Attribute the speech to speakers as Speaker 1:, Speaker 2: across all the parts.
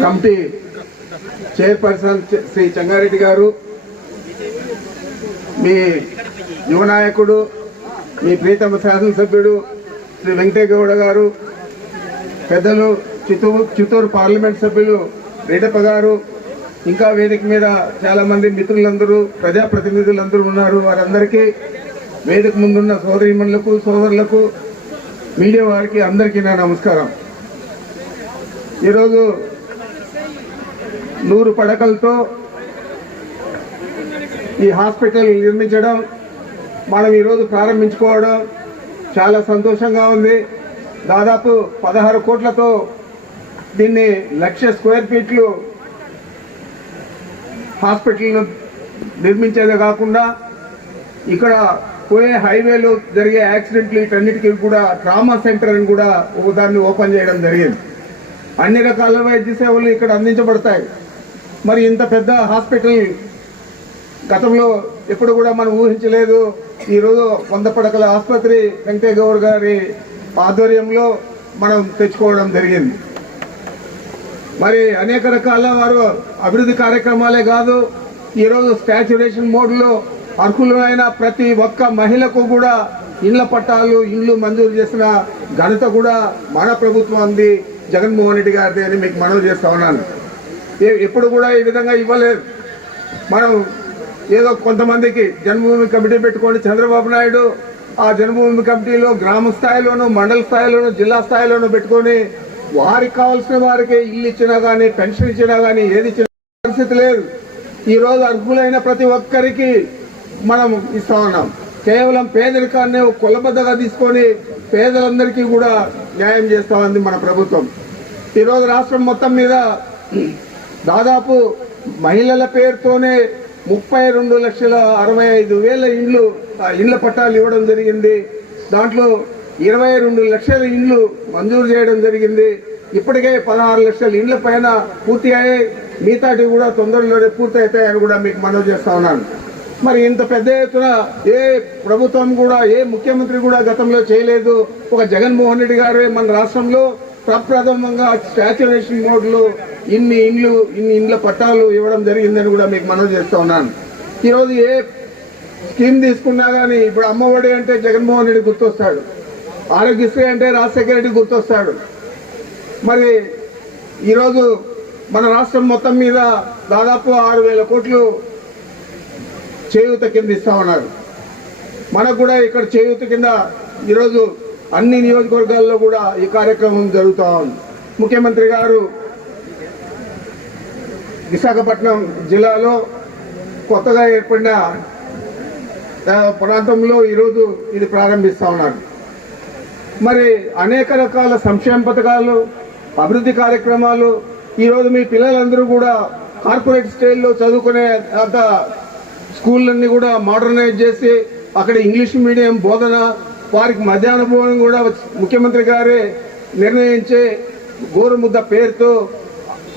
Speaker 1: Committee chairperson Shri Changa Reddy గారు మీ యువ నాయకుడు మీ ప్రీతమ శాసనసభ్యుడు శ్రీ వెంకటేగౌడ గారు పెద్దలు చిత్తూరు చిత్తూరు పార్లమెంట్ సభ్యులు రెడ్డప్ప గారు ఇంకా వేదిక మీద చాలా మంది మిత్రులందరూ ప్రజాప్రతినిధులందరూ ఉన్నారు. వారందరికీ వేదిక ముందున్న సోదరిమణులకు సోదరులకు మీడియా వారికి అందరికీ నా నమస్కారం. ఈరోజు నూరు పడకలతో ఈ హాస్పిటల్ నిర్మించడం మనం ఈరోజు ప్రారంభించుకోవడం చాలా సంతోషంగా ఉంది. దాదాపు పదహారు కోట్లతో దీన్ని లక్ష స్క్వేర్ ఫీట్లు హాస్పిటల్ను నిర్మించేదే కాకుండా ఇక్కడ పోయే హైవేలో జరిగే యాక్సిడెంట్లు వీటన్నిటికీ కూడా ట్రామా సెంటర్ అని కూడా ఒక దాన్ని ఓపెన్ చేయడం జరిగింది. అన్ని రకాల వైద్య సేవలు ఇక్కడ అందించబడతాయి. మరి ఇంత పెద్ద హాస్పిటల్ గతంలో ఎప్పుడు కూడా మనం ఊహించలేదు. ఈరోజు వంద పడకల ఆసుపత్రి వెంకయ్య గౌడ్ గారి ఆధ్వర్యంలో మనం తెచ్చుకోవడం జరిగింది. మరి అనేక రకాల వారు అభివృద్ధి కార్యక్రమాలే కాదు ఈరోజు స్టాచ్యురేషన్ మోడ్లో అర్హులైన ప్రతి ఒక్క మహిళకు కూడా ఇళ్ళ పట్టాలు ఇళ్ళు మంజూరు చేసిన ఘనత కూడా మన ప్రభుత్వం అంది జగన్మోహన్ రెడ్డి గారిది అని మీకు మనవి చేస్తా ఉన్నాను. ఎప్పుడు కూడా ఈ విధంగా ఇవ్వలేదు. మనం ఏదో కొంతమందికి జన్మభూమి కమిటీ పెట్టుకొని చంద్రబాబు నాయుడు ఆ జన్మభూమి కమిటీలో గ్రామ స్థాయిలోను మండల స్థాయిలోను జిల్లా స్థాయిలోను పెట్టుకొని వారికి కావాల్సిన వారికి ఇల్లు ఇచ్చినా కానీ పెన్షన్ ఇచ్చినా కానీ ఏది ఇచ్చినా పరిస్థితి లేదు. ఈ రోజు అర్హులైన ప్రతి ఒక్కరికి మనం ఇస్తా ఉన్నాం. కేవలం పేదరికాన్ని కులబద్దగా తీసుకొని పేదలందరికీ కూడా న్యాయం చేస్తా ఉంది మన ప్రభుత్వం. ఈరోజు రాష్ట్రం మొత్తం మీద దాదాపు మహిళల పేరుతోనే ముప్పై రెండు లక్షల అరవై ఐదు వేల ఇండ్లు ఆ, ఇండ్ల పట్టాలు ఇవ్వడం జరిగింది. దాంట్లో ఇరవై రెండు లక్షల ఇండ్లు మంజూరు చేయడం జరిగింది. ఇప్పటికే పదహారు లక్షల ఇండ్ల పైన పూర్తి అయ్యాయి మిగతాటి కూడా తొందరలోనే పూర్తి అవుతాయని కూడా మీకు మనవి చేస్తా ఉన్నాను. మరి ఇంత పెద్ద ఎత్తున ఏ ప్రభుత్వం కూడా ఏ ముఖ్యమంత్రి కూడా గతంలో చేయలేదు. ఒక జగన్మోహన్ రెడ్డి గారే మన రాష్ట్రంలో ప్రప్రథమంగా స్టాచ్యురేషన్ మోడ్లో ఇన్ని ఇండ్లు ఇన్ని ఇండ్ల పట్టాలు ఇవ్వడం జరిగిందని కూడా మీకు మనవి చేస్తా ఉన్నాను. ఈరోజు ఏ స్కీమ్ తీసుకున్నా కానీ ఇప్పుడు అమ్మఒడి అంటే జగన్మోహన్ రెడ్డి గుర్తొస్తాడు. ఆరోగ్యశ్రీ అంటే రాజశేఖర రెడ్డి గుర్తొస్తాడు. మరి ఈరోజు మన రాష్ట్రం మొత్తం మీద దాదాపు ఆరు వేల కోట్లు చేయూత కింద ఇస్తా ఉన్నారు. మనకు కూడా ఇక్కడ చేయూత కింద ఈరోజు అన్ని నియోజకవర్గాల్లో కూడా ఈ కార్యక్రమం జరుగుతూ ఉంది. ముఖ్యమంత్రి గారు విశాఖపట్నం జిల్లాలో కొత్తగా ఏర్పడిన ప్రాంతంలో ఈరోజు ఇది ప్రారంభిస్తూ ఉన్నారు. మరి అనేక రకాల సంక్షేమ పథకాలు అభివృద్ధి కార్యక్రమాలు ఈరోజు మీ పిల్లలందరూ కూడా కార్పొరేట్ స్టైల్లో చదువుకునే అంత స్కూళ్ళన్నీ కూడా మోడర్నైజ్ చేసి అక్కడ ఇంగ్లీష్ మీడియం బోధన వారికి మధ్యాహ్న భోజనం కూడా ముఖ్యమంత్రి గారే నిర్ణయించే గోరుముద్ద పేరుతో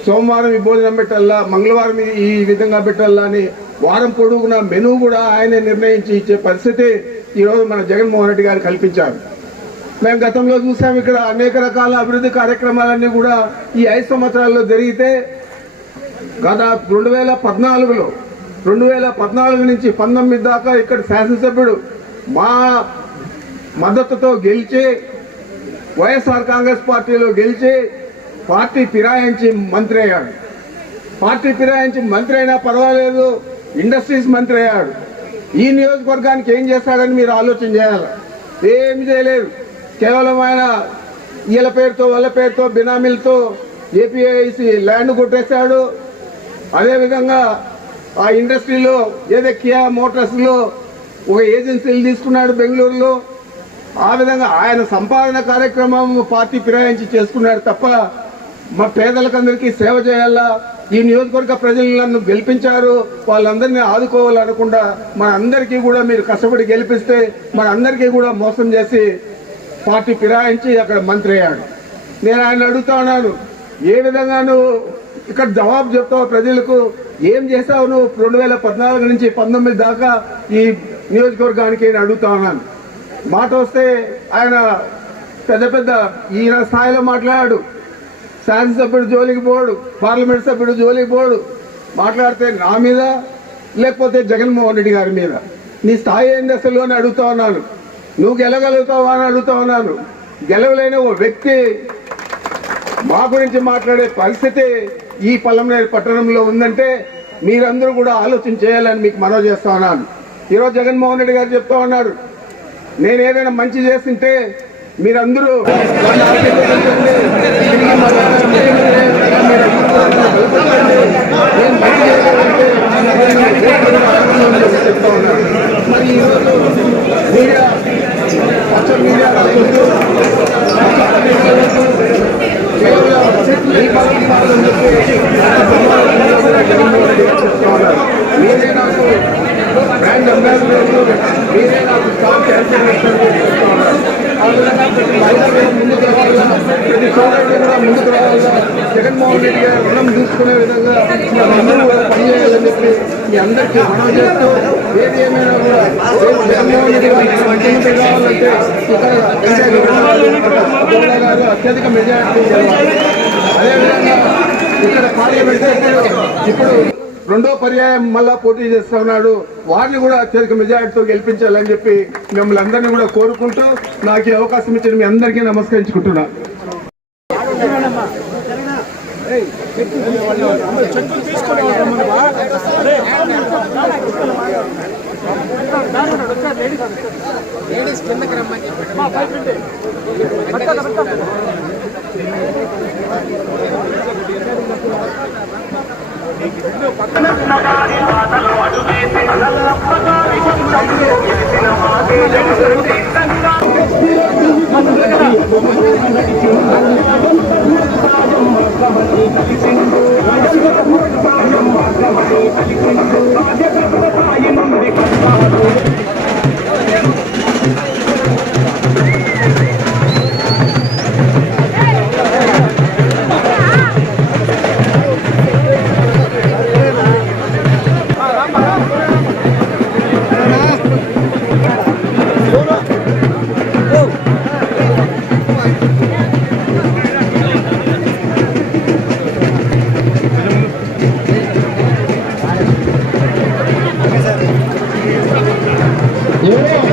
Speaker 1: సోమవారం ఈ భోజనం పెట్టాలా మంగళవారం ఈ- ఈ విధంగా పెట్టాలా అని వారం పొడుగున మెనూ కూడా ఆయనే నిర్ణయించి ఇచ్చే పరిస్థితి ఈరోజు మన జగన్మోహన్ రెడ్డి గారు కల్పించారు. మేము గతంలో చూసాం ఇక్కడ అనేక రకాల అభివృద్ధి కార్యక్రమాలన్నీ కూడా ఈ ఐదు సంవత్సరాల్లో జరిగితే గత రెండు వేల పద్నాలుగులో రెండు వేల పద్నాలుగు నుంచి పంతొమ్మిది దాకా ఇక్కడ శాసనసభ్యుడు మా మద్దతుతో గెలిచి వైఎస్ఆర్ కాంగ్రెస్ పార్టీలో గెలిచి పార్టీ ఫిరాయించి మంత్రి అయ్యాడు. పార్టీ ఫిరాయించి మంత్రి అయినా పర్వాలేదు ఇండస్ట్రీస్ మంత్రి అయ్యాడు. ఈ నియోజకవర్గానికి ఏం చేస్తాడని మీరు ఆలోచన చేయాలి? ఏమి చేయలేదు. కేవలం ఆయన వీళ్ళ పేరుతో వాళ్ళ పేరుతో బినామీలతో ఏపీఐసి ల్యాండ్ కొట్టేశాడు. అదేవిధంగా ఆ ఇండస్ట్రీలో ఏదో కియా మోటార్స్లో ఒక ఏజెన్సీలు తీసుకున్నాడు బెంగళూరులో. ఆ విధంగా ఆయన సంపాదన కార్యక్రమం పార్టీ ఫిరాయించి చేసుకున్నాడు తప్ప మా పేదలకందరికీ సేవ చేయాలా? ఈ నియోజకవర్గ ప్రజలు నన్ను గెలిపించారు. వాళ్ళందరినీ ఆదుకోవాలనకుండా మన అందరికీ కూడా మీరు కష్టపడి గెలిపిస్తే మన అందరికీ కూడా మోసం చేసి పార్టీ ఫిరాయించి అక్కడ మంత్రి అయ్యాడు. నేను ఆయన అడుగుతా ఉన్నాను ఏ విధంగా నువ్వు ఇక్కడ జవాబు చెప్తావు ప్రజలకు? ఏం చేస్తావు నువ్వు? రెండు వేల పద్నాలుగు నుంచి పంతొమ్మిది దాకా ఈ నియోజకవర్గానికి నేను అడుగుతా ఉన్నాను. మాట వస్తే ఆయన పెద్ద పెద్ద ఈయన స్థాయిలో మాట్లాడాడు. శాసనసభ్యుడు జోలికి పోడు పార్లమెంట్ సభ్యుడు జోలికి పోడు. మాట్లాడితే నా మీద లేకపోతే జగన్మోహన్ రెడ్డి గారి మీద. నీ స్థాయి ఏంది అసలు అని అడుగుతా ఉన్నాను. నువ్వు గెలగలుగుతావా అని అడుగుతా ఉన్నాను గెలవలేని ఓ వ్యక్తి మా గురించి మాట్లాడే పరిస్థితి ఈ పల్లంనేరు పట్టణంలో ఉందంటే మీరందరూ కూడా ఆలోచన చేయాలని మీకు మనవి చేస్తా ఉన్నాను ఈరోజు జగన్మోహన్ రెడ్డి గారు చెప్తా ఉన్నారు నేను ఏదైనా మంచి చేస్తుంటే మీరందరూ చెప్తా ఆశీర్వదించండి. తిరిగి మా నాన్న మీరందరూ నేను మంచి చేశానంటే నేను ఓట్లు కూడా అడగను అని చెప్తా ఉన్నాను. మరి ఈరోజు మీడియా పచ్చ మీడియా రైతులు, పచ్చ మీడియా కేవలం మీ పదం కాదని చెప్పి జగన్మోహన్ రెడ్డి గారు చెప్తా ఉన్నారు. మీరే నాకు బ్రాండ్ అంబాసిడర్లు మీరే నాకు స్టాక్ అంబాసిడర్లు చెప్తా ఉన్నారు. ఆ విధంగా ప్రతి సోదరుడు కూడా ముందుకు రావాలా జగన్మోహన్ రెడ్డి గారు రుణం తీసుకునే విధంగా అందరూ కూడా పనిచేయాలని చెప్పి మీ అందరికీ మనం చేస్తూ ఏది ఏమైనా కూడా జగన్మోహన్ రెడ్డి గారు ముఖ్యమంత్రి కావాలంటే ఇక్కడ గారు అత్యధిక మెజార్టీ అదేవిధంగా ఇక్కడ పార్లమెంట్ ఇప్పుడు రెండో పర్యాయం మళ్ళా పోటీ చేస్తా ఉన్నాడు. వారిని కూడా అత్యధిక మెజార్టీతో గెలిపించాలని చెప్పి మిమ్మల్ని అందరినీ కూడా కోరుకుంటూ నాకు ఈ అవకాశం ఇచ్చిన మీ అందరికీ నమస్కరించుకుంటున్నా.
Speaker 2: కలిసిండు కలిసిండు కలిసిండు ఏమో